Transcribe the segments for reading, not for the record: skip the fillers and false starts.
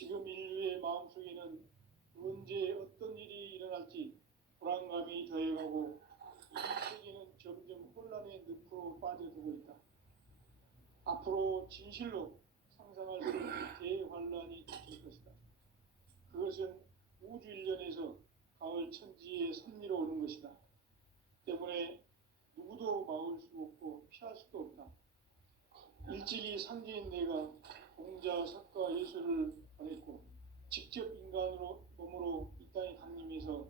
지금 인류의 마음속에는 언제 어떤 일이 일어날지 불안감이 더해가고 이 세계는 점점 혼란의 늪으로 빠져들고 있다. 앞으로 진실로 상상할 수 없는 대환란이 닥칠 것이다. 그것은 우주 일련에서 가을 천지의 섭리로 오는 것이다. 때문에 누구도 막을 수 없고 피할 수도 없다. 일찍이 상제인 내가 공자, 석가, 예수를 보냈고 직접 인간으로 몸으로 이 땅에 강림해서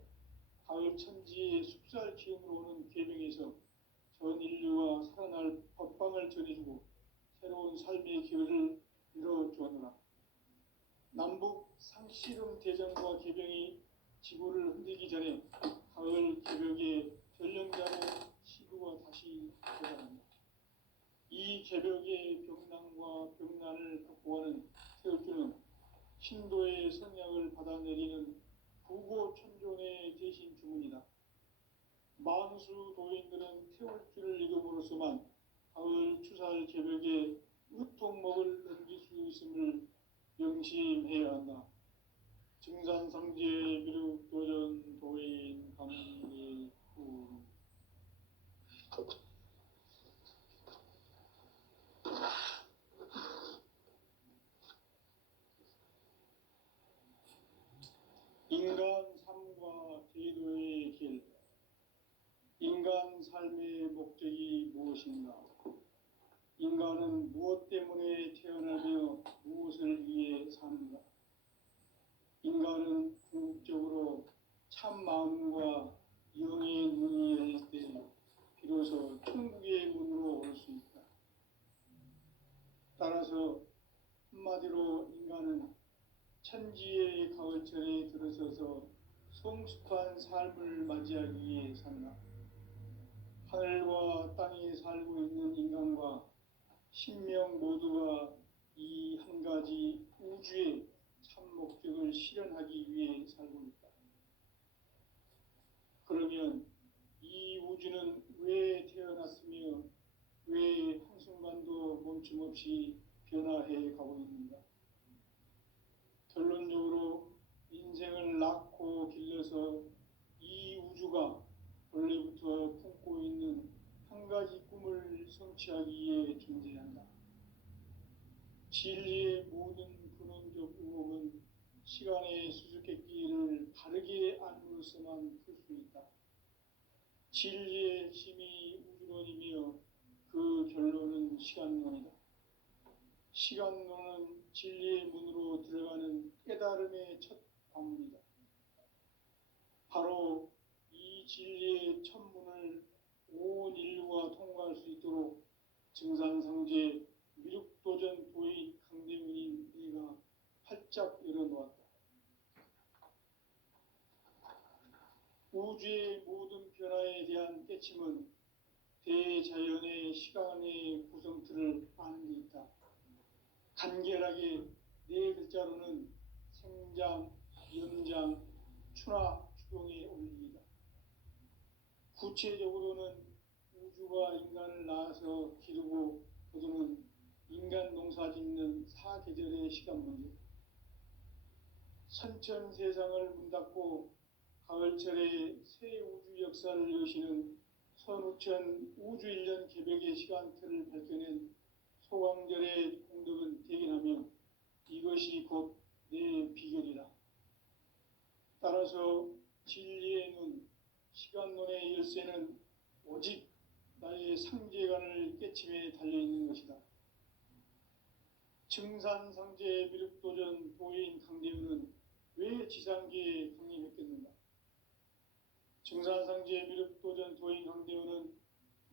가을 천지의 숲살 기운으로 오는 계명에서 전 인류와 살아날 법방을 전해주고 새로운 삶의 기회를 열어주었노라. 남북 상씨름 대전과 개병이 지구를 흔들기 전에 가을 개벽의 전령자로 지구가 다시 되어갑니다. 이 개벽의 병난과 병난을 극복하는 태울주는 신도의 성약을 받아내리는 부고천존의 대신 주문이다. 만수 도인들은 태울주를 읽음으로써만 가을 추살 개벽에 으통목을 넘길 수 있음을 명심해야 한다. 증산상제 미륵도전 도인 강리후 인간 삶과 제도의 길. 인간 삶의 목적이 무엇인가? 인간은 무엇 때문에 태어나며 무엇을 위해 사는가? 인간은 궁극적으로 참 마음과 영의 문이 열릴 때 비로소 천국의 문으로 올 수 있다. 따라서 한마디로 인간은 천지의 가을철에 들어서서 성숙한 삶을 맞이하기 위해 산다. 하늘과 땅에 살고 있는 인간과 신명 모두가 이 한 가지 우주의 참 목적을 실현하기 위해 살고 있다. 그러면 이 우주는 왜 태어났으며 왜 한순간도 멈춤 없이 변화해 가고 있는가? 결론적으로 인생을 낳고 길러서 이 우주가 원래부터 품고 있는 한 가지 꿈을 성취하기 위해 존재한다. 진리의 모든 근원적 의혹은 시간의 수수께끼를 바르게 안으로서만 풀 수 있다. 진리의 핵심이 우주론이며 그 결론은 시간론이다. 시간론은 진리의 문으로 들어가는 깨달음의 첫 관문이다. 바로 이 진리의 첫 문을 온 인류가 통과할 수 있도록 증산상제 미륵도전 도인 강대문인 내가 활짝 열어놓았다. 우주의 모든 변화에 대한 깨침은 대자연의 시간의 구성틀을 아는 데 있다. 간결하게 네 글자로는 생장, 연장, 추나 추동의 원리이다. 구체적으로는 우주가 인간을 낳아서 기르고 거두는 인간 농사 짓는 사계절의 시간 문제. 선천 세상을 문닫고 가을철에 새 우주 역사를 여시는 선우천 우주일년 개벽의 시간틀을 밝혀낸 소광절의 공덕은 대견하며 이것이 곧 내 비결이다. 따라서 진리의 눈, 시간론의 열쇠는 오직 나의 상제관을 깨침에 달려있는 것이다. 증산상제 미륵도전 도인 강대우는 왜 지상계에 강림했겠는가? 증산상제 미륵도전 도인 강대우는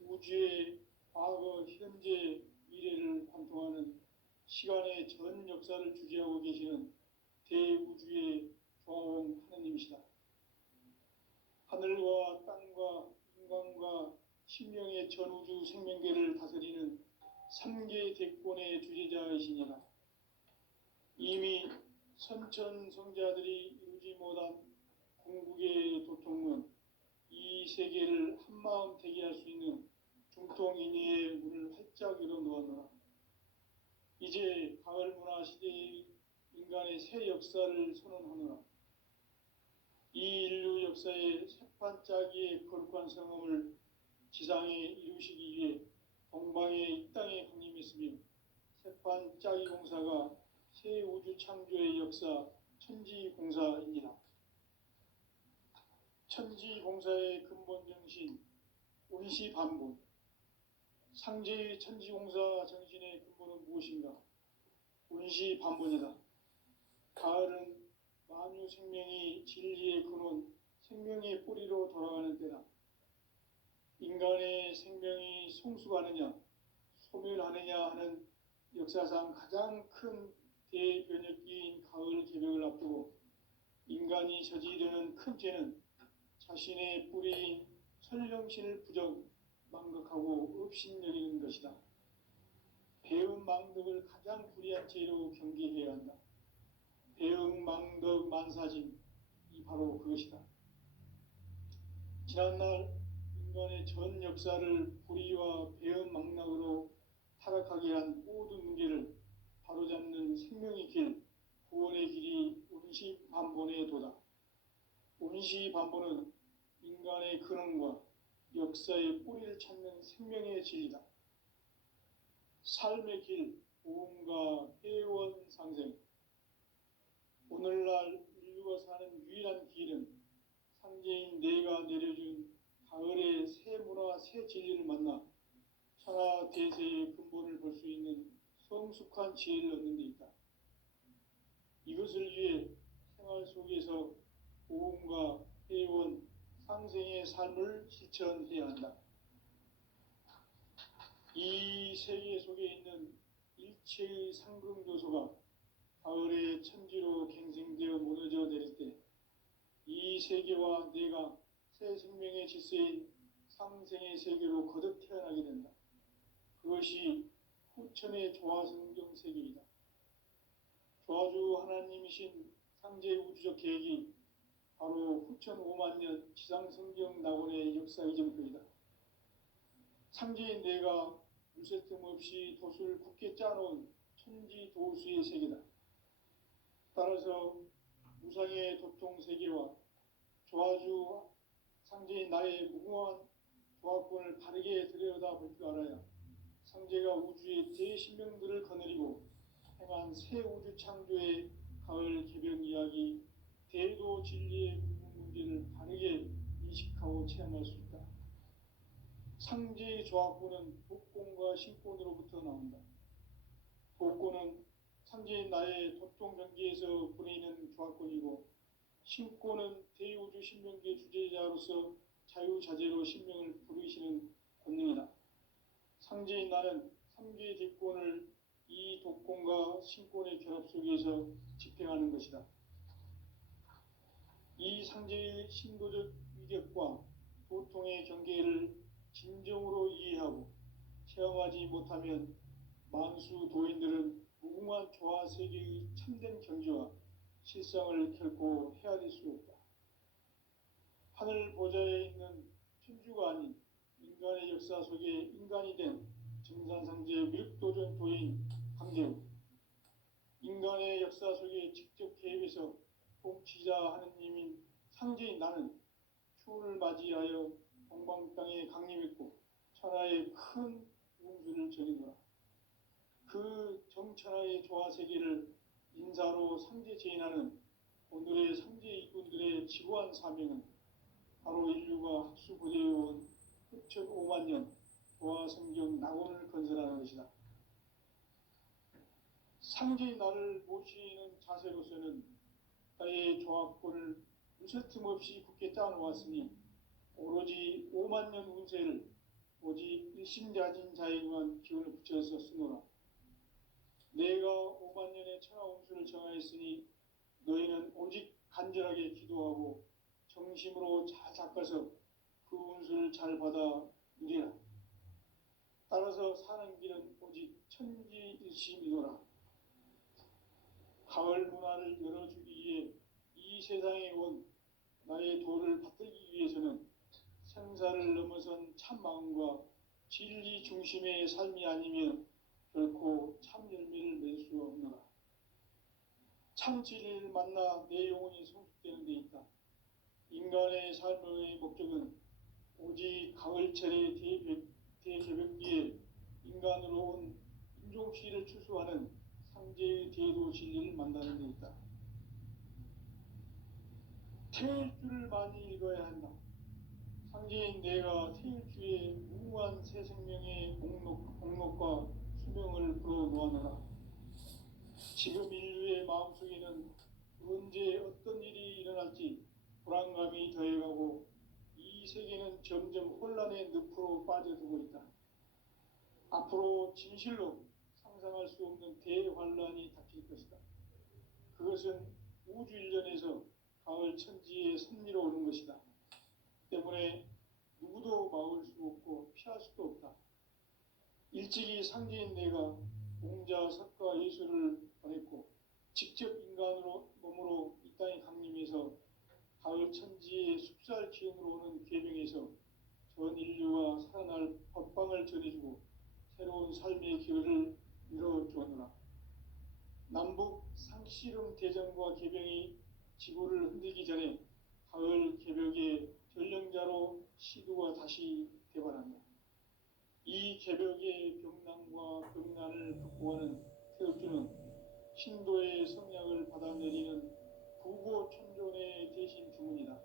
우주의 과거, 현재, 미래를 관통하는 시간의 전 역사를 주재하고 계시는 대우주의 조화원 하느님이시다. 하늘과 땅과 인간과 신명의 전우주 생명계를 다스리는 3계 대권의 주제자이시니라. 이미 선천성자들이 이루지 못한 궁극의 도통은 이 세계를 한마음 되게 할 수 있는 중통인의의 문을 활짝 열어놓았노라. 이제 가을 문화 시대의 인간의 인간의 새 역사를 선언하노라. 이 인류 역사의 새판짜기의 거룩한 성함을 지상에 이루시기 위해 동방의 이 땅에 강림했으며 새판짜기 공사가 새 우주 창조의 역사 천지공사입니다. 천지공사의 근본 정신 운시반본. 상제의 천지공사 정신의 근본은 무엇인가? 운시반본이다. 가을은 만유 생명이 진리의 근원, 생명의 뿌리로 돌아가는 때다. 인간의 생명이 성숙하느냐, 소멸하느냐 하는 역사상 가장 큰 대변혁기인 가을 개벽을 앞두고 인간이 저지르는 큰 죄는 자신의 뿌리인 설령신을 망각하고 업신여기는 것이다. 배은망덕을 가장 불의한 죄로 경계해야 한다. 배은망덕 만사짐이 바로 그것이다. 지난날 인간의 전 역사를 불의와 배은망락으로 타락하게 한 모든 문제를 바로잡는 생명의 길, 구원의 길이 운시반본의 도다. 운시반본은 인간의 근원과 역사의 뿌리를 찾는 생명의 진리다. 삶의 길, 보험과 회원 상생. 오늘날 인류가 사는 유일한 길은 상제인 내가 내려준 가을의 새 문화, 새 진리를 만나 천하 대세의 근본을 볼 수 있는 성숙한 지혜를 얻는 데 있다. 이것을 위해 생활 속에서 보험과 회원, 상생의 삶을 실천해야 한다. 이 세계 속에 있는 일체의 상승조소가 가을의 천지로 갱생되어 무너져 내릴 때 이 세계와 내가 새 생명의 질서인 상생의 세계로 거듭 태어나게 된다. 그것이 후천의 조화성경 세계이다. 조화주 하나님이신 상제 우주적 계획이 바로 후천 5만 년 지상성경 낙원의 역사 이전표이다. 상제인 내가 물새 틈 없이 돛을 굳게 짜놓은 천지도수의 세계다. 따라서 무상의 도통 세계와 조화주 상제인 나의 무궁한 조화권을 바르게 들여다볼 줄 알아야 상제가 우주의 대신명들을 거느리고 행한 새 우주 창조의 가을 개변 이야기, 대도 진리의 궁극 문제를 바르게 인식하고 체험할 수 있다. 상제의 조화권은 독권과 신권으로부터 나온다. 독권은 상제인 나의 도통 경계에서 보내는 조화권이고, 신권은 대우주 신명계 주제자로서 자유자재로 신명을 부르시는 권능이다. 상제인 나는 3개의 대권을 이 독권과 신권의 결합 속에서 집행하는 것이다. 이 상제의 신도적 위력과 도통의 경계를 진정으로 이해하고 체험하지 못하면 만수 도인들은 무궁한 조화세계의 참된 경지와 실상을 결코 헤아릴 수 없다. 하늘 보좌에 있는 천주가 아닌 인간의 역사 속에 인간이 된 정산상제의 미륵도전 도인 강제우, 인간의 역사 속에 직접 개입해서 통치자 하느님인 상제인 나는 추운을 맞이하여 동방 땅에 강림했고 천하의 큰 운수를 전이노라. 그 정천하의 조화세계를 인사로 상제 제인하는 오늘의 상제 일꾼들의 지구한 사명은 바로 인류가 학수고대해온 후천 5만 년 조화성경 낙원을 건설하는 것이다. 상제인 나를 모시는 자세로서는 나의 조합권을 무쇠틈 없이 굳게 짜놓았으니 오로지 5만 년 운세를 오직 일심자진 자에게만 기운을 붙여서 쓰노라. 내가 5만 년의 천하 운수를 정하였으니 너희는 오직 간절하게 기도하고 정심으로 잘 닦아서 그 운수를 잘 받아 누리라. 따라서 사는 길은 오직 천지일심이노라. 가을 문화를 열어주기 위해 이 세상에 온 나의 도를 받들기 위해서는 생사를 넘어선 참마음과 진리 중심의 삶이 아니면 결코 참 열매를 맺을 수 없노라. 참 진리를 만나 내 영혼이 성숙되는 데 있다. 인간의 삶의 목적은 오직 가을철의 대개벽기에 인간으로 온 인종시를 추수하는 상제의 대도 진리를 만나는 데 있다. 태일주를 많이 읽어야 한다. 상제인 내가 태일주의 무궁한 새 생명의 목록과 수명을 불어놓아노라. 지금 인류의 마음속에는 언제 어떤 일이 일어날지 불안감이 더해가고 이 세계는 점점 혼란의 늪으로 빠져들고 있다. 앞으로 진실로 상상할 수 없는 대환란이 닥칠 것이다. 그것은 우주 일련에서 가을 천지에 섭리로 오는 것이다. 때문에 누구도 막을 수 없고 피할 수도 없다. 일찍이 상제인 내가 공자, 석가, 예수를 보냈고 직접 인간으로 몸으로 이 땅에 강림해서 가을 천지의 숲살 기운으로 오는 계명에서 전 인류가 살아날 법방을 전해주고 새로운 삶의 기회를 열어주었노라. 남북 상씨름 대전과 계병이 지구를 흔들기 전에 가을 개벽의 전령자로 시도가 다시 개발한다. 이 개벽의 병난과 병난을 극복하는 태엽주는 신도의 성약을 받아내리는 부고천존의 대신 주문이다.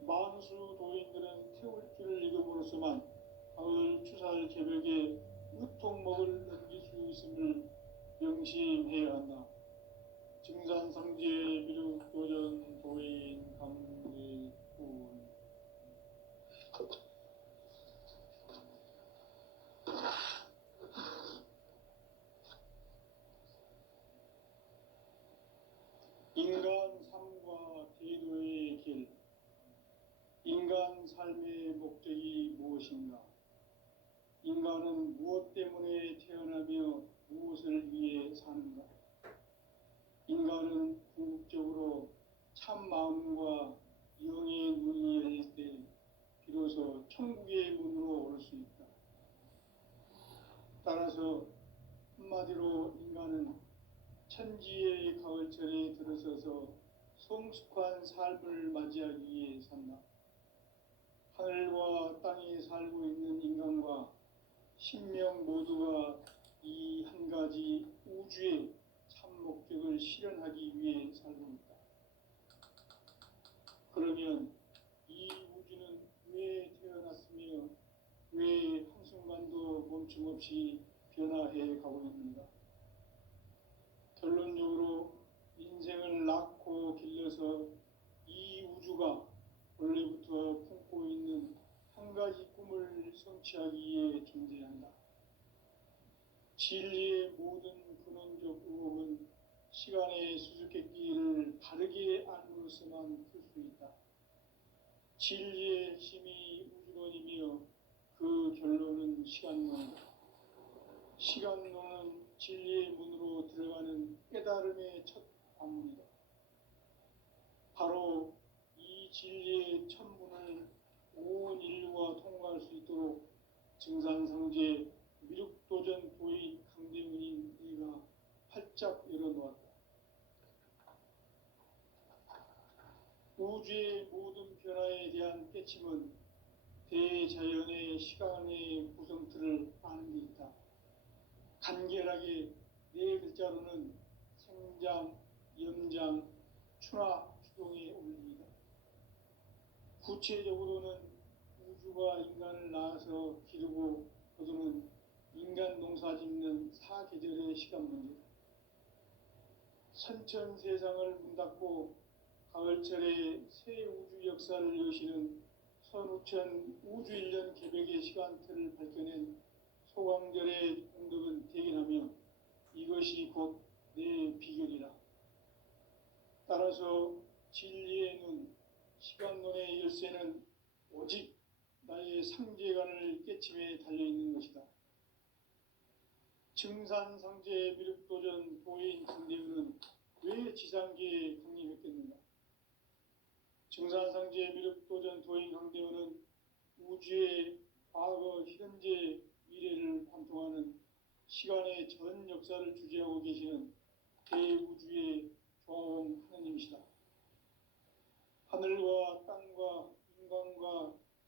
만수 도인들은 태울주를 읽음으로써만 가을 추살 개벽의 으통목을 넘길 수 있음을 명심해야 한다. 증산상제 비륙 도전 도인 강대군. 인간 삶과 대도의 길. 인간 삶의 목적이 무엇인가? 인간은 무엇 때문에 태어나며 무엇을 위해 사는가? 인간은 궁극적으로 참 마음과 영의 문이 열릴 때 비로소 천국의 문으로 올 수 있다. 따라서 한마디로 인간은 천지의 가을철에 들어서서 성숙한 삶을 맞이하기 위해 산다. 하늘과 땅에 살고 있는 인간과 신명 모두가 이 한 가지 우주의 참 목적을 실현하기 위해 살고 있다. 그러면 이 우주는 왜 태어났으며 왜 한순간도 멈춤없이 변화해 가고 있는가? 결론적으로 인생을 낳고 길러서 이 우주가 원래부터 품고 있는 한 가지 꿈을 성취하기 위해 존재한다. 진리의 모든 근원적 의혹은 시간의 수수께끼를 바르게 알므로서만 풀 수 있다. 진리의 핵심이 우주론이며 그 결론은 시간론이다. 시간론은 진리의 문으로 들어가는 깨달음의 첫 관문이다. 바로 이 진리의 첫 문을 온 인류가 통과할 수 있도록 증산상제 미륵도전 도인 강대문인 네가 활짝 열어놓았다. 우주의 모든 변화에 대한 깨침은 대자연의 시간의 구성틀을 아는 데 있다. 간결하게 네 글자로는 생장, 염장, 추나, 추동의 원리이다. 구체적으로는 우주가 인간을 낳아서 기르고 거두는 인간 농사 짓는 사계절의 시간 문제다. 선천 세상을 문 닫고 가을철에 새 우주 역사를 여시는 선우천 우주일년 개벽의 시간틀을 밝혀낸 소광절의 공덕은 대견하며 이것이 곧 내 비결이라. 따라서 진리의 눈, 시간론의 열쇠는 오직 나의 상제관을 깨침에 달려있는 것이다. 증산상제 미륵도전 도인 강대우는 왜 지상계에 강림했겠는가? 증산상제 미륵도전 도인 강대우는 우주의 과거, 현재, 미래를 관통하는 시간의 전 역사를 주재하고 계시는 대우주의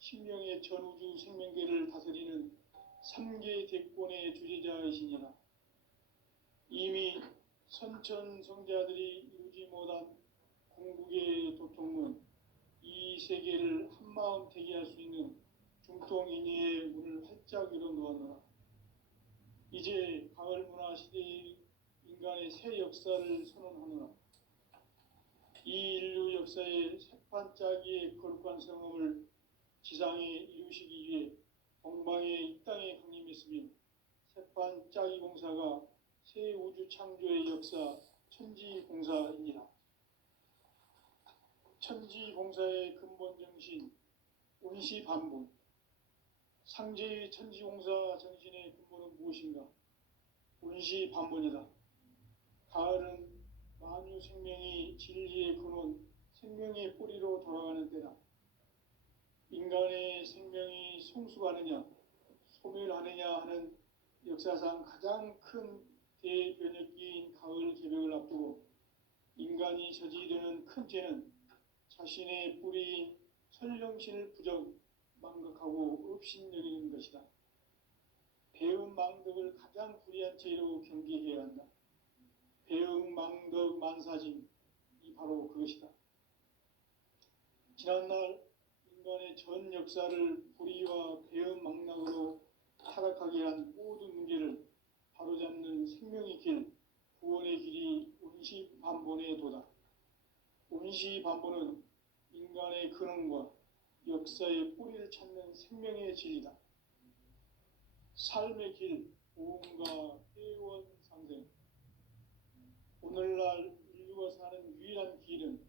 신명의 전우주 생명계를 다스리는 3계 대권의 주재자이시니라. 이미 선천성자들이 이루지 못한 궁극의 도통문, 이 세계를 한마음 되게 할 수 있는 중통인의의 문을 활짝 열어놓았노라. 이제 가을 문화 시대의 인간의 새 역사를 선언하노라. 이 인류 역사의 새판짜기의 거룩한 성음을 지상에 이루시기 위해 동방의 이 땅에 강림했으며, 새판짜기 공사가 새 우주 창조의 역사 천지공사이니라. 천지공사의 근본 정신 운시반분. 상제의 천지공사 정신의 근본은 무엇인가? 운시반분이다. 가을은 만유 생명이 진리의 근원, 생명의 뿌리로 돌아가는 때다. 인간의 생명이 성숙하느냐, 소멸하느냐 하는 역사상 가장 큰 대변혁기인 가을 개벽을 앞두고 인간이 저지르는 큰 죄는 자신의 뿌리인 설령신을 부정, 망각하고 업신여기는 것이다. 배움 망덕을 가장 불의한 죄로 경계해야 한다. 배움 망덕 만사짐이 바로 그것이다. 지난날 인간의 전 역사를 불의와 배움 망락으로 타락하게 한 모든 문제를 바로잡는 생명의 길, 구원의 길이 운시반본의 도다. 운시반본은 인간의 근원과 역사의 뿌리를 찾는 생명의 진리다. 삶의 길, 보험과 회원 상생. 오늘날 인류가 사는 유일한 길은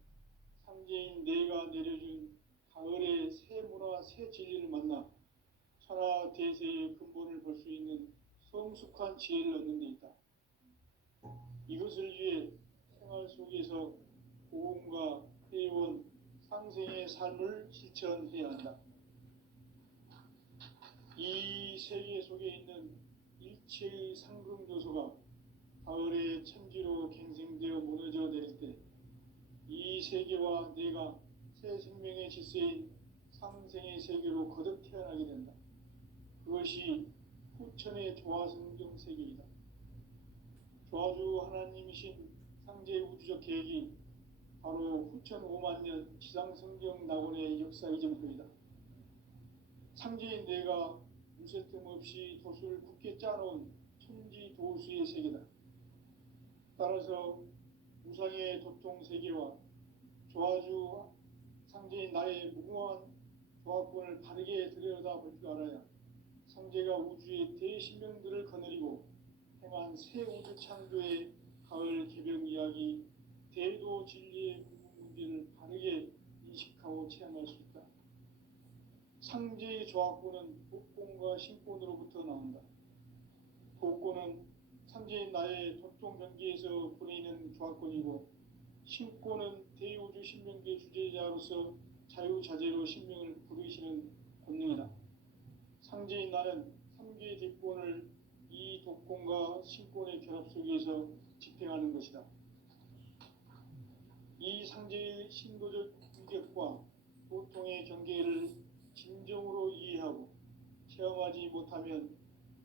상제인 내가 내려준 가을의 새 문화, 새 진리를 만나 천하 대세의 근본을 볼 수 있는 성숙한 지혜를 얻는 데 있다. 이것을 위해 생활 속에서 보험과 회원, 상생의 삶을 실천해야 한다. 이 세계 속에 있는 일체의 상금요소가 가을의 천지로 갱생되어 무너져 내릴 때 이 세계와 내가 새 생명의 질서인 상생의 세계로 거듭 태어나게 된다. 그것이 후천의 조화성경 세계이다. 조화주 하나님이신 상제 우주적 계획이 바로 후천 5만 년 지상성경 낙원의 역사 이정표이다. 상제인 내가 무쇠 틈 없이 도수를 굳게 짜놓은 천지 도수의 세계다. 따라서 우상의 도통 세계와 조화주 상제인 나의 무궁한 조화권을 바르게 들여다볼 줄 알아야 상제가 우주의 대신명들을 거느리고 행한 새 우주 창조의 가을 개벽 이야기, 대도 진리의 문제를 바르게 인식하고 체험할 수 있다. 상제의 조화권은 복권과 신권으로부터 나온다. 복권은 상제인 나의 도통 경계에서 보내는 조화권이고, 신권은 대우주 신명계 주제자로서 자유자재로 신명을 부르시는 권능이다. 상제인 나는 3개 대권을 이 독권과 신권의 결합 속에서 집행하는 것이다. 이 상제의 신도적 위격과 보통의 경계를 진정으로 이해하고 체험하지 못하면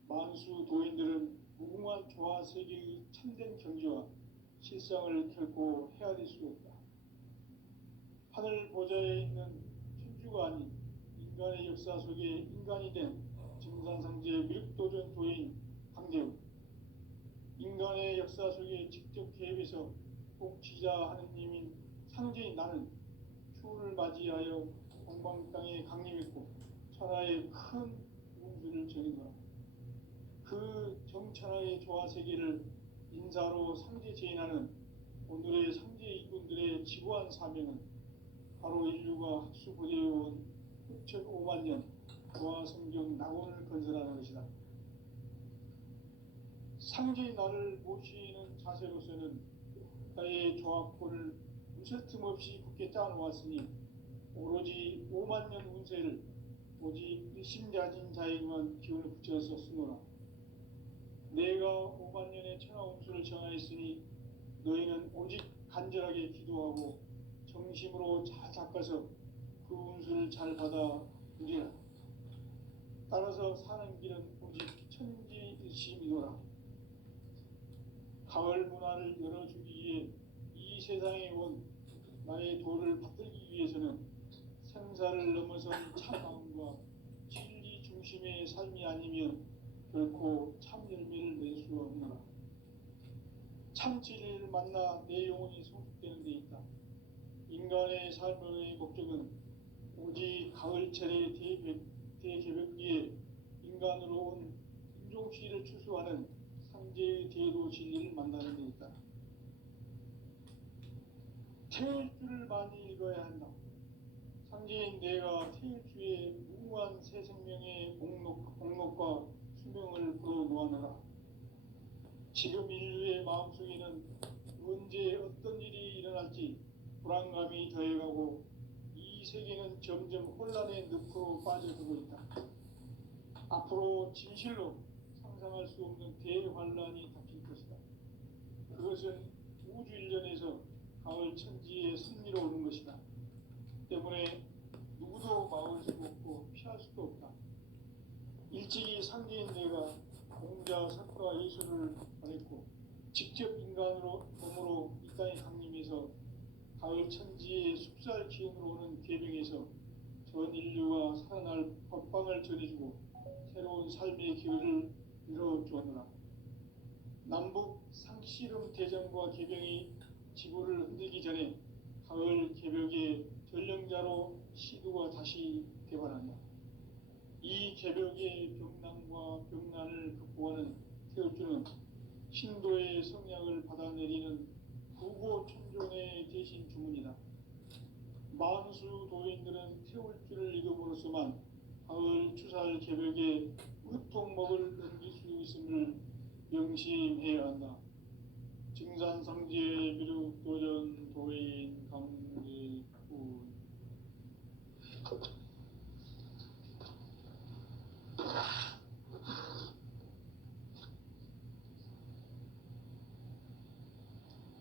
만수 도인들은 무궁한 조화 세계의 참된 경지와 실상을 결코 헤아릴 수 없다. 하늘 보좌에 있는 천주가 아닌 인간의 역사 속에 인간이 된 증산상제의 미륵도전 도인 강재우, 인간의 역사 속에 직접 개입해서 통치자 하느님인 상제인 나는 추운을 맞이하여 동방 땅에 강림했고 천하의 큰 운수를 전이노라. 그 정천하의 조화 세계를 인사로 상제 제인하는 오늘의 상제 이군들의 지구한 사명은 바로 인류가 학수고대해온 후천 5만 년 조화 성경 낙원을 건설하는 것이다. 상제의 나를 모시는 자세로서는 나의 조합권을 무쇠 틈 없이 굳게 짜놓았으니 오로지 5만 년 운세를 오직 일심자진 자에게만 기운을 붙여서 쓰노라. 내가 5만 년의 천하 운수를 정하였으니 너희는 오직 간절하게 기도하고 정심으로 잘 닦아서 그 운수를 잘 받아 누리라. 따라서 사는 길은 오직 천지일심이노라. 가을 문화를 열어주기 위해 이 세상에 온 나의 도를 받들기 위해서는 생사를 넘어선 참마음과 진리 중심의 삶이 아니면 결코 참 열매를 낼 수 없노라. 참 진리를 만나 내 영혼이 성숙되는 데 있다. 인간의 삶의 목적은 오직 가을철의 대개벽 위에 인간으로 온 인종시를 추수하는 상제의 대도 진리를 만나는 데 있다. 태일주를 많이 읽어야 한다. 상제인 내가 태일주의 무한 새 생명의 목록과 수명을 불어놓아노라. 지금 인류의 마음속에는 언제 어떤 일이 일어날지 불안감이 더해가고 이 세계는 점점 혼란의 늪으로 빠져들고 있다. 앞으로 진실로 상상할 수 없는 대환란이 닥칠 것이다. 그것은 우주 일련에서 가을 천지의 승리로 오는 것이다. 때문에 누구도 막을 수 없고 피할 수도 없다. 일찍이 상제인 내가 공자, 석가, 예수를 보냈고 직접 인간으로 몸으로 이 땅에 강림해서 가을 천지의 숲살 기운으로 오는 계명에서 전 인류가 살아날 법방을 전해주고 새로운 삶의 기회를 열어주었노라. 남북 상씨름 대전과 계병이 지구를 흔들기 전에 가을 개벽의 전령자로 시도가 다시 개발한다. 이 개벽의 병난과 병난을 극복하는 태울주는 신도의 성약을 받아내리는 부고천존의 대신 주문이다. 만수 도인들은 태울주를 읽음으로써만 가을 추살 개벽의 으통목을 넘길 수 있음을 명심해야 한다. 증산상제 미륵도전 도인 강제군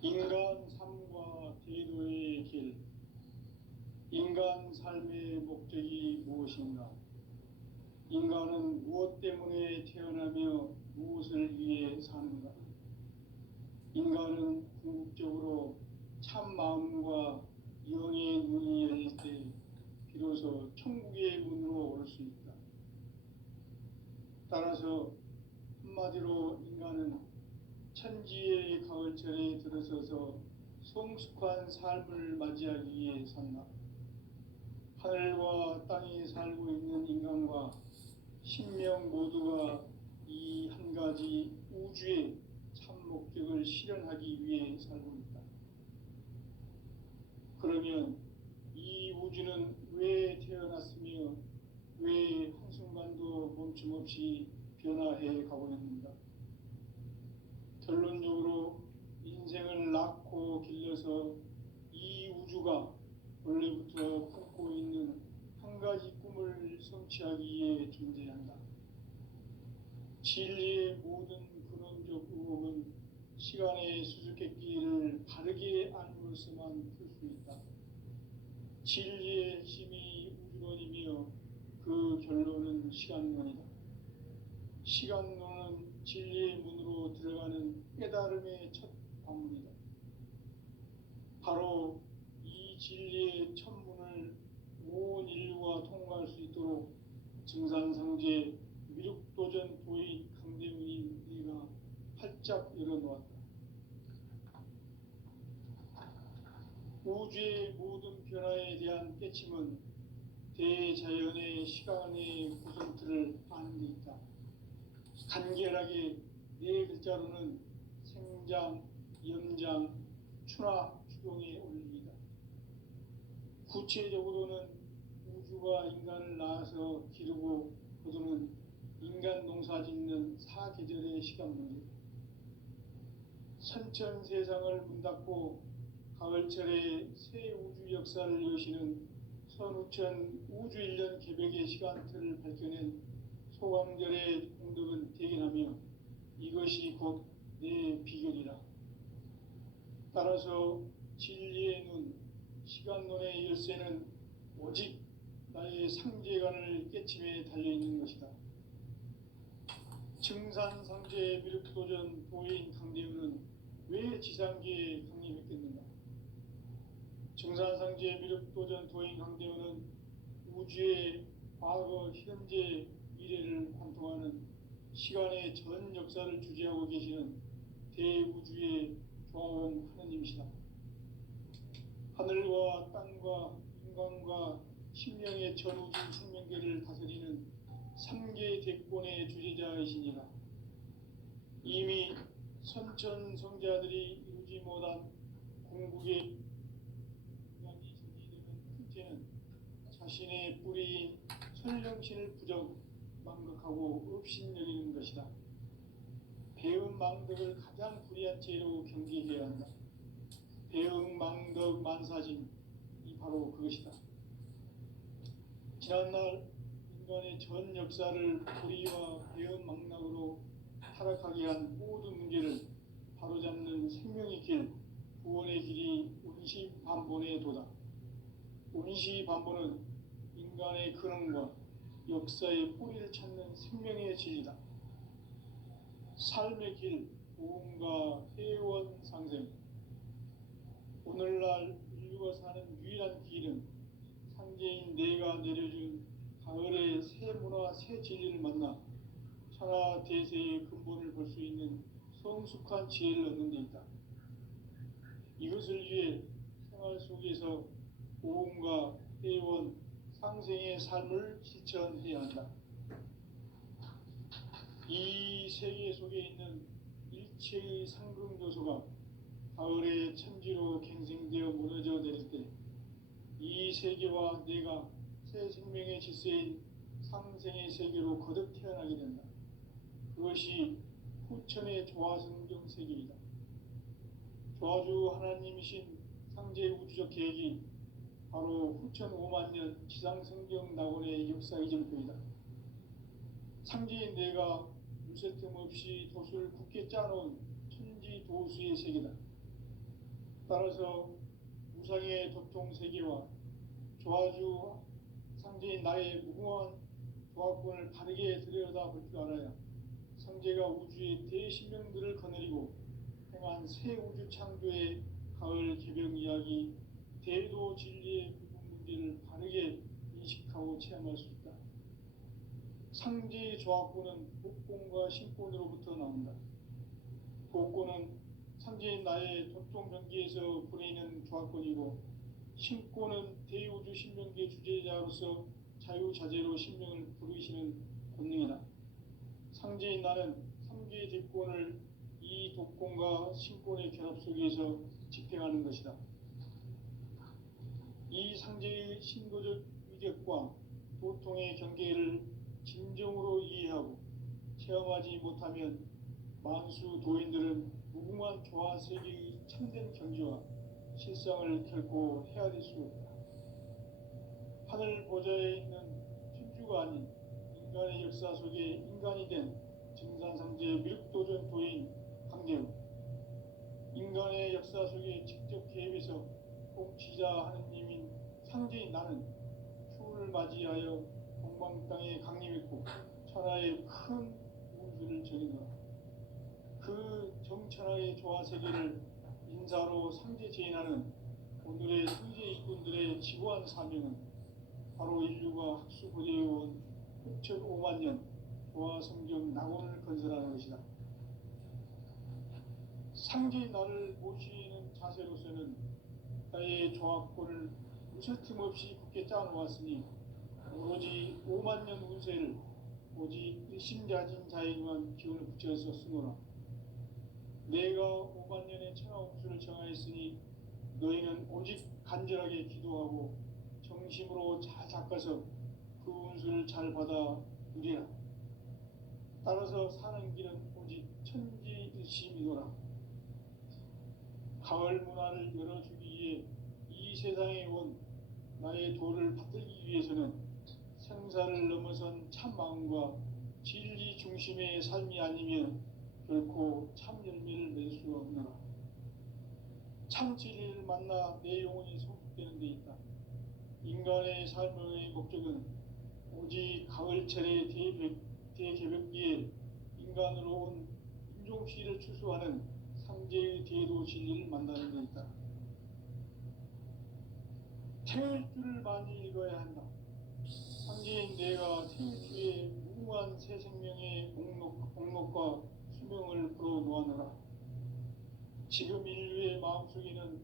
인간 삶과 대도의 길. 인간 삶의 목적이 무엇인가? 인간은 무엇 때문에 태어나며 무엇을 위해 사는가? 인간은 궁극적으로 참 마음과 영의 문이 열릴 때 비로소 천국의 문으로 올 수 있다. 따라서 한마디로 인간은 천지의 가을철에 들어서서 성숙한 삶을 맞이하기 위해 산다. 하늘과 땅에 살고 있는 인간과 신명 모두가 이 한 가지 우주의 참 목적을 실현하기 위해 살고 있다. 그러면 이 우주는 왜 태어났으며 왜 한순간도 멈춤없이 변화해 가고 있는가? 결론적으로 인생을 낳고 길러서 이 우주가 원래부터 품고 있는 한 가지 꿈을 성취하기 위해 존재한다. 진리의 모든 근원적 의혹은 시간의 수수께끼를 바르게 알므로서만 풀 수 있다. 진리의 핵심이 우주론이며 그 결론은 시간론이다. 시간론은 진리의 문으로 들어가는 깨달음의 첫 방문이다. 바로 이 진리의 첫 문을 온 인류가 통과할 수 있도록 증산상제 미륵도전 도인 강대훈이 네가 활짝 열어놓았다. 우주의 모든 변화에 대한 깨침은 대자연의 시간의 구성틀을 아는 데 있다. 간결하게 네 글자로는 생장, 염장, 추나 추동의 원리이다. 구체적으로는 우주가 인간을 낳아서 기르고 거두는 인간 농사 짓는 사계절의 시간문제. 선천 세상을 문닫고 가을철에 새 우주 역사를 여시는 선우천 우주일년 개벽의 시간틀을 밝혀낸 소강절의 공덕은 대견하며 이것이 곧 내 비결이라. 따라서 진리의 눈, 시간론의 열쇠는 오직 나의 상제간을 깨침에 달려있는 것이다. 증산상제 미륵도전 도인 강대우는 왜 지상계에 강림했겠는가? 증산상제 미륵도전 도인 강대우는 우주의 과거, 현재, 미래를 관통하는 시간의 전 역사를 주재하고 계시는 대우주의 조화원 하느님이시다. 하늘과 땅과 인간과 심령의 전우주 생명계를 다스리는 3계 대권의 주제자이시니라. 이미 선천성자들이 이루지 못한 궁극의 인간이 전이되는 큰죄는 자신의 뿌리인 설령신을 망각하고 업신여기는 것이다. 배은망덕을 가장 불의한 죄로 경계해야 한다. 배은망덕 만사진이 바로 그것이다. 지난날 인간의 전 역사를 불의와 배은망락으로 타락하게 한 모든 문제를 바로잡는 생명의 길, 구원의 길이 운시반본의 도다. 운시반본은 인간의 근원과 역사의 뿌리를 찾는 생명의 진리다. 삶의 길, 보험과 회원 상생. 오늘날 인류가 사는 유일한 길은 상제인 내가 내려준 가을의 새 문화, 새 진리를 만나 천하 대세의 근본을 볼 수 있는 성숙한 지혜를 얻는 데 있다. 이것을 위해 생활 속에서 보험과 회원, 상생의 삶을 실천해야 한다. 이 세계 속에 있는 일체의 상극 요소가 가을의 천지로 갱생되어 무너져 내릴 때 이 세계와 내가 새 생명의 질서인 상생의 세계로 거듭 태어나게 된다. 그것이 후천의 조화성경 세계이다. 조화주 하나님이신 상제 우주적 계획이 바로 후천 5만년 지상성경 낙원의 역사 이정표이다. 상제인 내가 유세틈 없이 도수를 굳게 짜놓은 천지 도수의 세계다. 따라서 우상의 도통 세계와 조화주 상제인 나의 무궁한 조화권을 바르게 들여다볼 줄 알아야 상제가 우주의 대신명들을 거느리고 행한 새 우주 창조의 가을 개병 이야기, 대도 진리의 문제를 바르게 인식하고 체험할 수 있다. 상제의 조화권은 복권과 신권으로부터 나온다. 복권은 상제인 나의 도통 경계에서 보내는 조화권이고, 신권은 대우주 신명계 주제자로서 자유자재로 신명을 부르시는 권능이다. 상제인 나는 3개의 대권을 이 독권과 신권의 결합 속에서 집행하는 것이다. 이 상제의 신도적 위격과 도통의 경계를 진정으로 이해하고 체험하지 못하면 만수 도인들은 무궁한 조화 세계의 참된 경지와 실상을 결코 헤아릴 수 없다. 하늘 보좌에 있는 천주가 아닌 인간의 역사 속에 인간이 된 증산상제 미륵도전 도인 강대우, 인간의 역사 속에 직접 개입해서 통치자 하느님인 상제인 나는 추운을 맞이하여 동방 땅에 강림했고 천하의 큰 운수를 정의노라. 그 정천하의 조화 세계를 인사로 상제 제인하는 오늘의 상제 일꾼들의 지고한 사명은 바로 인류가 학수고대해온 6,500년 조화 성경 낙원을 건설하는 것이다. 상제인 나를 모시는 자세로서는 나의 조화권을 무쇠틈 없이 굳게 짜놓았으니 오로지 5만년 운세를 오직 일심자진 자에게만 기운을 붙여서 쓰노라. 내가 5만년의 천하 운수를 정하였으니 너희는 오직 간절하게 기도하고 정심으로 잘 닦아서 그 운수를 잘 받아 누리라. 따라서 사는 길은 오직 천지일심이노라. 가을 문화를 열어주기 위해 이 세상에 온 나의 도를 받들기 위해서는 생사를 넘어선 참 마음과 진리 중심의 삶이 아니면 결코 참 열매를 맺을 수 없노라. 참 진리를 만나 내 영혼이 성숙되는 데 있다. 인간의 삶의 목적은 오직 가을철의 대개벽기에 인간으로 온 인종시를 추수하는 상제의 대도 진리를 만나는 데 있다. 태울 줄을 많이 읽어야 한다. 상제인 내가 태울주의 무궁한 새 생명의 목록과 수명을 불어놓아노라. 지금 인류의 마음속에는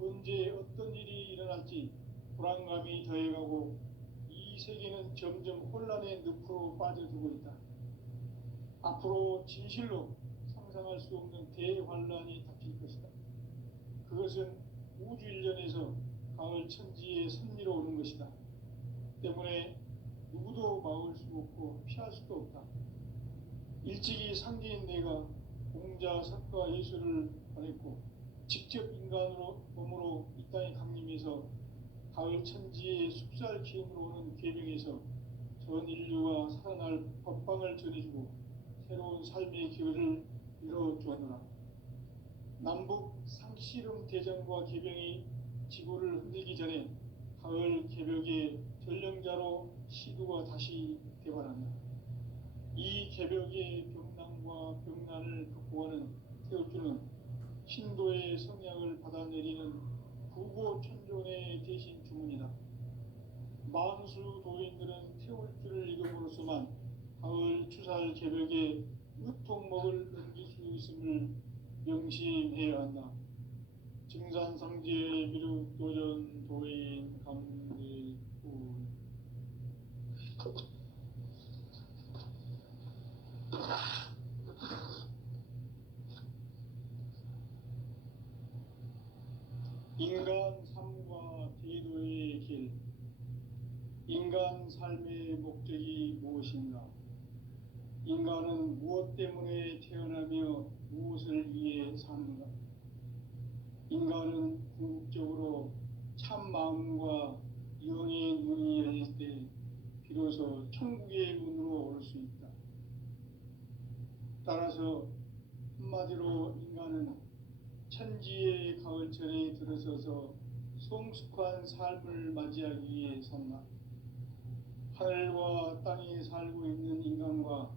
언제 어떤 일이 일어날지 불안감이 더해가고 이 세계는 점점 혼란의 늪으로 빠져들고 있다. 앞으로 진실로 상상할 수 없는 대환란이 닥칠 것이다. 그것은 우주 일련에서 가을 천지의 섭리로 오는 것이다. 때문에 누구도 막을 수 없고 피할 수도 없다. 일찍이 상제인 내가 공자, 석가, 예수를 보냈고 직접 인간으로 몸으로 이 땅에 강림해서 가을 천지의 숲살 기음으로 오는 계명에서 전 인류가 살아날 법방을 전해주고 새로운 삶의 기회를 열어주었노라. 남북 상씨름 대전과 계병이 지구를 흔들기 전에 가을 개벽의 전령자로 시두가 다시 대발한다. 이 개벽의 병난과 병난을 극복하는 태울주는 신도의 성약을 받아내리는 부고천존의 대신 주문이다. 만수 도인들은 태울주를 읽음으로써만 가을 추살 개벽의 으통목을 넘길 수 있음을 명심해야 한다. 증산상제 미륵도전 도인 감리꾼. 인간 삶과 대도의 길. 인간 삶의 목적이 무엇인가? 인간은 무엇 때문에 태어나며 무엇을 위해 사는가? 인간은 궁극적으로 참 마음과 영의 눈이 열릴 때 비로소 천국의 문으로 올 수 있다. 따라서 한마디로 인간은 천지의 가을철에 들어서서 성숙한 삶을 맞이하기 위해 산다. 하늘과 땅에 살고 있는 인간과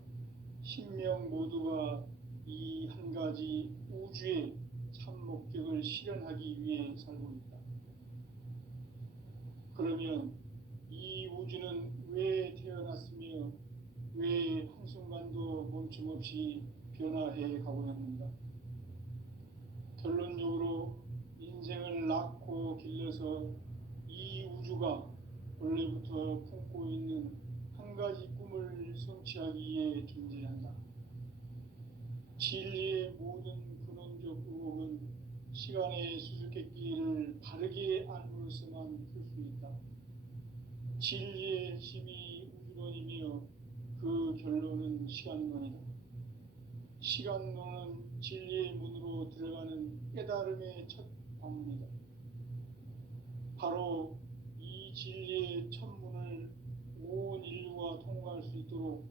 신명 모두가 이 한 가지 우주의 참 목적을 실현하기 위해 살고 있다. 그러면 이 우주는 왜 태어났으며 왜 한순간도 멈춤 없이 변화해 가고 있는가? 결론적으로 인생을 낳고 길러서 이 우주가 원래부터 품고 있는 한 가지 꿈을 성취하기 위해 존재한다. 진리의 모든 근원적 의혹은 시간의 수수께끼를 바르게 알므로서만 풀 수 있다. 진리의 핵심이 우주론이며 그 결론은 시간론이다. 시간론은 진리의 문으로 들어가는 깨달음의 첫 방문이다. 바로 이 진리의 첫 문을 온 인류가 통과할 수 있도록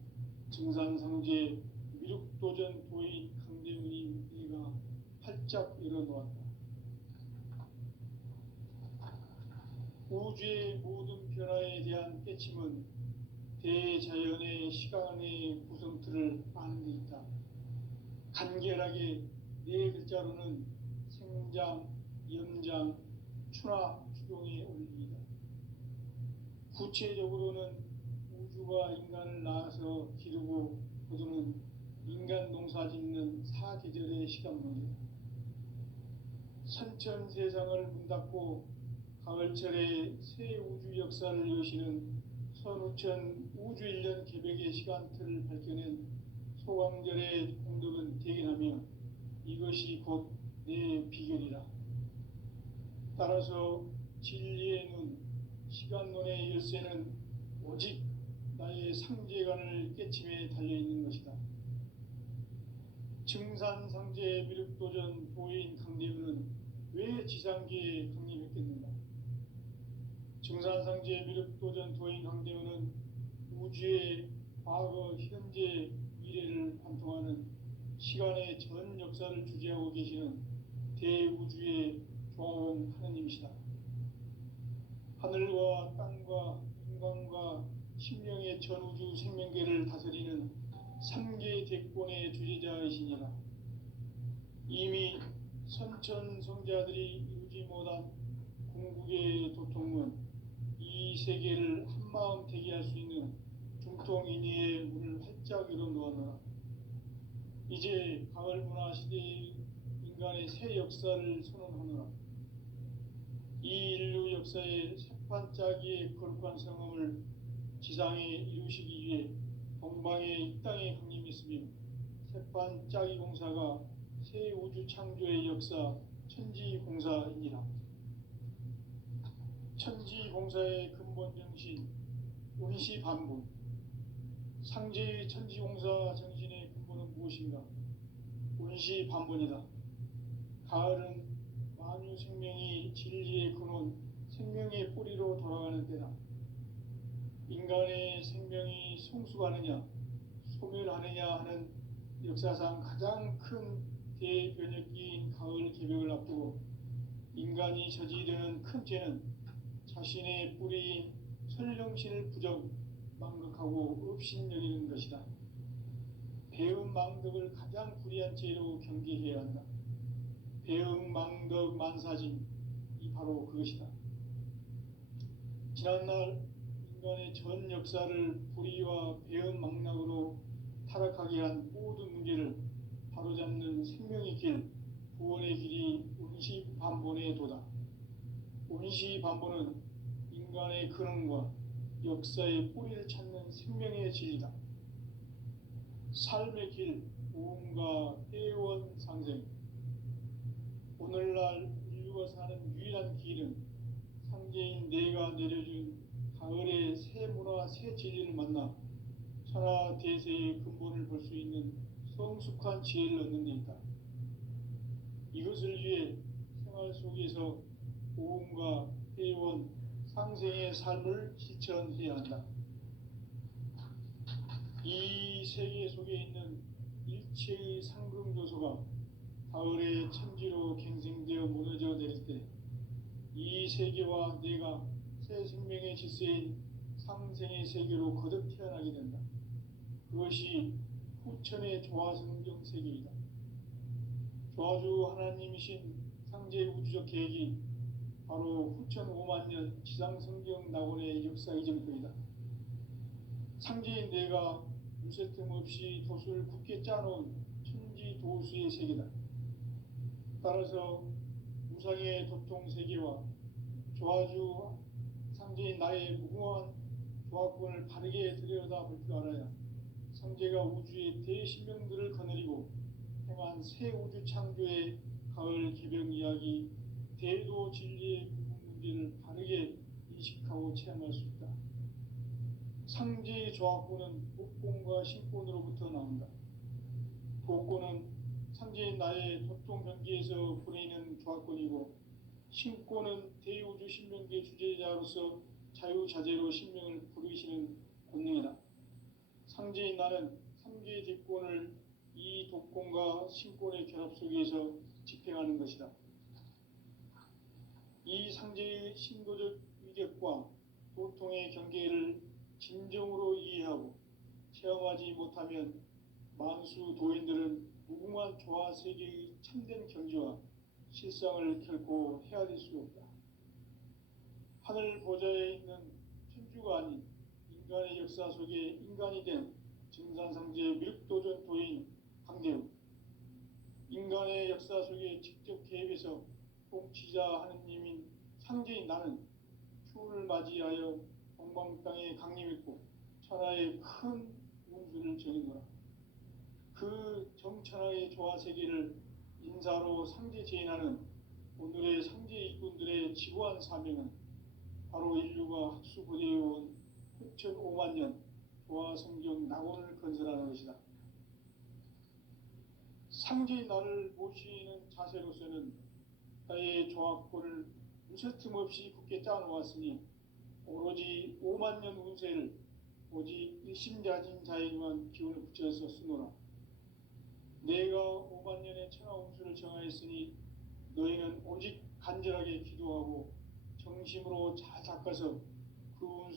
증산상제 미륵도전 도인 강대훈이 이가 활짝 열어놓았다. 우주의 모든 변화에 대한 깨침은 대자연의 시간의 구성틀을 아는 데 있다. 간결하게 네 글자로는 생장, 염장, 추나 추동의 원리이다. 구체적으로는 우주가 인간을 낳아서 기르고 거두는 인간 농사 짓는 사계절의 시간론이다. 선천 세상을 문 닫고 가을철에 새 우주 역사를 여시는 선우천 우주 1년 개벽의 시간틀을 밝혀낸 소강절의 공덕은 대견하며 이것이 곧 내 비결이라. 따라서 진리의 눈, 시간론의 열쇠는 오직 나의 상제관을 깨침에 달려있는 것이다. 증산상제 미륵도전 도인 강대훈은 왜 지상계에 강림했겠는가? 증산상제 미륵도전 도인 강대훈은 우주의 과거, 현재, 미래를 관통하는 시간의 전 역사를 주재하고 계시는 대우주의 조화원 하느님이시다. 하늘과 전우주 생명계를 다스리는 3계 대권의 주재자이시니라. 이미 선천성자들이 이루지 못한 궁극의 도통은 이 세계를 한마음 되게 할 수 있는 중통인의의 문을 활짝 열어놓았노라. 이제 가을 문화 시대의 인간의 새 역사를 선언하노라. 이 인류 역사의 새판짜기의 거룩한 성음을 지상에 이루시기 위해 동방의 이 땅에 강림했으며, 새판짜기 공사가 새 우주 창조의 역사 천지공사이니라. 천지공사의 근본 정신 운시반분. 상제의 천지공사 정신의 근본은 무엇인가? 운시반분이다. 가을은 만유 생명이 진리의 근원, 생명의 뿌리로 돌아가는 때다. 인간의 생명이 성숙하느냐 소멸하느냐 하는 역사상 가장 큰 대변혁기인 가을 개벽을 앞두고 인간이 저지르는 큰 죄는 자신의 뿌리인 설령신을 부정, 망극하고 업신여기는 것이다. 배음 망덕을 가장 불의한 죄로 경계해야 한다. 배음 망덕 만사진, 이 바로 그것이다. 지난날 인간의 전 역사를 불의와 배음 망락으로 타락하게 한 모든 문제를 바로잡는 생명의 길, 구원의 길이 운시반본의 도다. 운시반본은 인간의 근원과 역사의 뿌리를 찾는 생명의 진리다. 삶의 길, 오음과 회원 상생. 오늘날 인류가 사는 유일한 길은 상제인 내가 내려준 가을의 새 문화, 새 진리를 만나 천하 대세의 근본을 볼 수 있는 성숙한 지혜를 얻는 데 있다. 이것을 위해 생활 속에서 오음과 회원, 상생의 삶을 실천해야 한다. 이 세계 속에 있는 일체의 상승조소가 가을의 천지로 갱생되어 무너져 내릴 때 이 세계와 내가 새 생명의 질서인 상생의 세계로 거듭 태어나게 된다. 그것이 후천의 조화성경 세계이다. 조화주 하나님이신 상제 우주적 계획이 바로 후천 5만년 지상성경 낙원의 역사 이전거이다. 상제인 내가 무쇠 틈 없이 도수를 굳게 짜놓은 천지도수의 세계다. 따라서 무상의 도통세계와 조화주 상제인 나의 무궁한 조화권을 바르게 들여다볼 줄 알아야 상제가 우주의 대신명들을 거느리고 행한 새 우주 창조의 가을 개벽 이야기, 대도 진리의 구분 문제를 바르게 인식하고 체험할 수 있다. 상제의 조화권은 복권과 신권으로부터 나온다. 복권은 상제인 나의 도통 경계에서 보내는 조화권이고, 신권은 대우주 신명계 주제자로서 자유자재로 신명을 부르시는 권능이다. 상제인 나는 3개 대권을 이 독권과 신권의 결합 속에서 집행하는 것이다. 이 상제의 신도적 위력과 도통의 경계를 진정으로 이해하고 체험하지 못하면 만수 도인들은 무궁한 조화 세계의 참된 경지와 실상을 결코 헤아릴 수 없다. 하늘 보좌에 있는 천주가 아닌 인간의 역사 속에 인간이 된 증산상제의 미륵도전 도인 강대우, 인간의 역사 속에 직접 개입해서 통치자 하느님인 상제인 나는 추운을 맞이하여 동방 땅에 강림했고 천하의 큰 운수를 정해노라. 그 정천하의 조화세계를 인사로 상제 제인하는 오늘의 상제 일꾼들의 지구한 사명은 바로 인류가 학수고대해온 후천 5만년 조화성경 낙원을 건설하는 것이다. 상제의 나를 모시는 자세로서는 나의 조화권을 무쇠틈 없이 굳게 짜놓았으니 오로지 5만년 운세를 오직 일심자진 자에게만 기운을 붙여서 쓰노라. 내가 5만년의 천하 운수를 정하였으니 너희는 오직 간절하게 기도하고 정심으로 잘 닦아서 그 운수